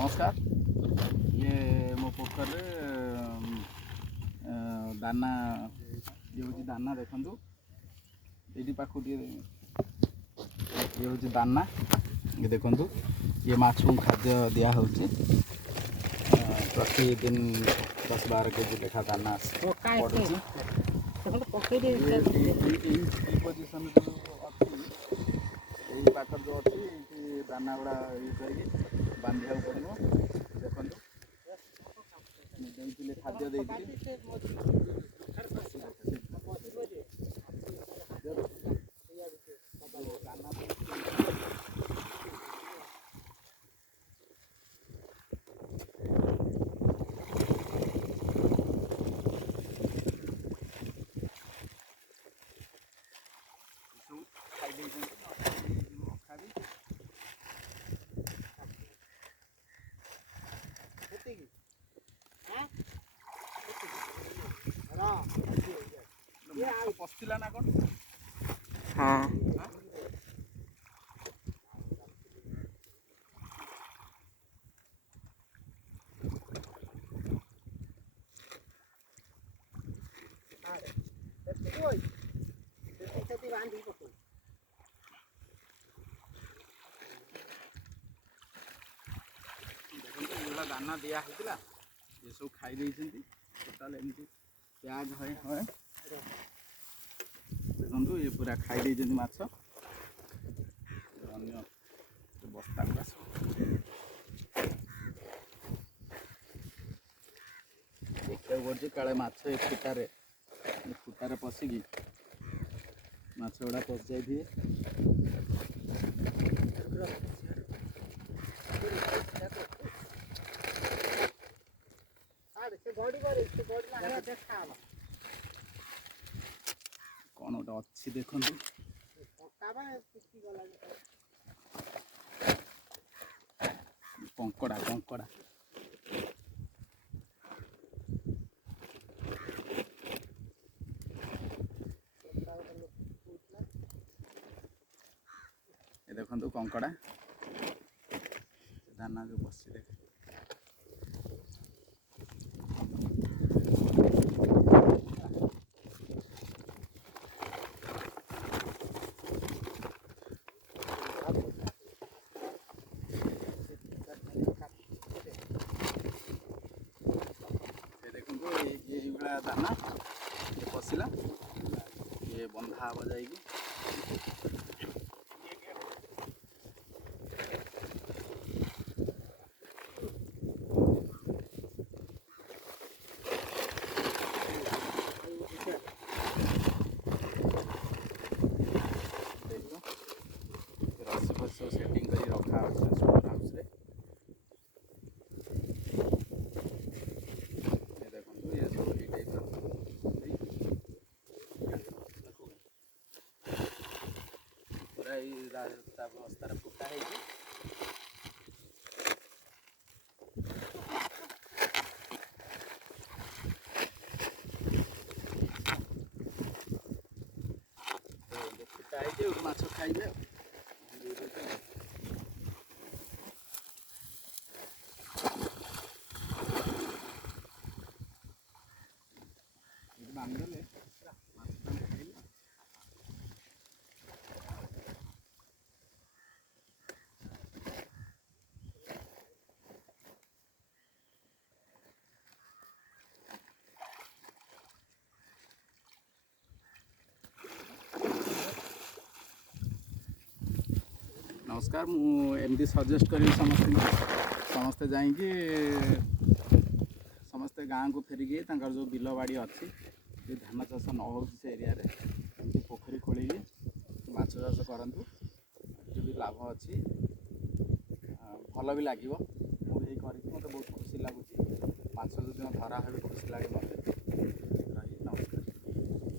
नमस्कार। ये मो पोखर दाना ये हूँ दाना देखु ये पाख ये हूँ दाना ये देखु ये माछ खाद्य दिया होची प्रतिदिन 10-12 केजी लेखा दाना पड़ुची पोजिशन यही पाख जो अच्छी दाना गुड़ा ये करके बांधा पड़ो देखो खाद्य पशिला ना कौन हाँ दाना दिया होता ये सब खाई टोटाल एमती प्याज हए हए देखो ये पूरा खाई माछ अन्य बस्ता गुड़ा सब देखा पड़े काले माछ फुटारे पशिकी माछ गुड़ा पशि जाए कौन गोटे अच्छी देखु कंकड़ा कंकड़ा ये देखो कंकड़ा दाना जो बस देख दाना ये पशिला ये बंधा हम जाएगी रस्सी फसी सेटिंग कर रखा स्टोर हाउस रे रास्तार फुटा है फुटा है माछ खाइबे बांधले नमस्कार मुझे सजेस्ट करी समस्ते जाइए समस्ते गाँव को फेरिकी जो बिल बाड़ी अच्छी धान चाष न हो एरिया पोखरी खोल माछ चाष करूँ भी लाभ अच्छी भल भी लगे मुझे बहुत खुशी लगुच माछ जो धरा हो खुशी लगे मत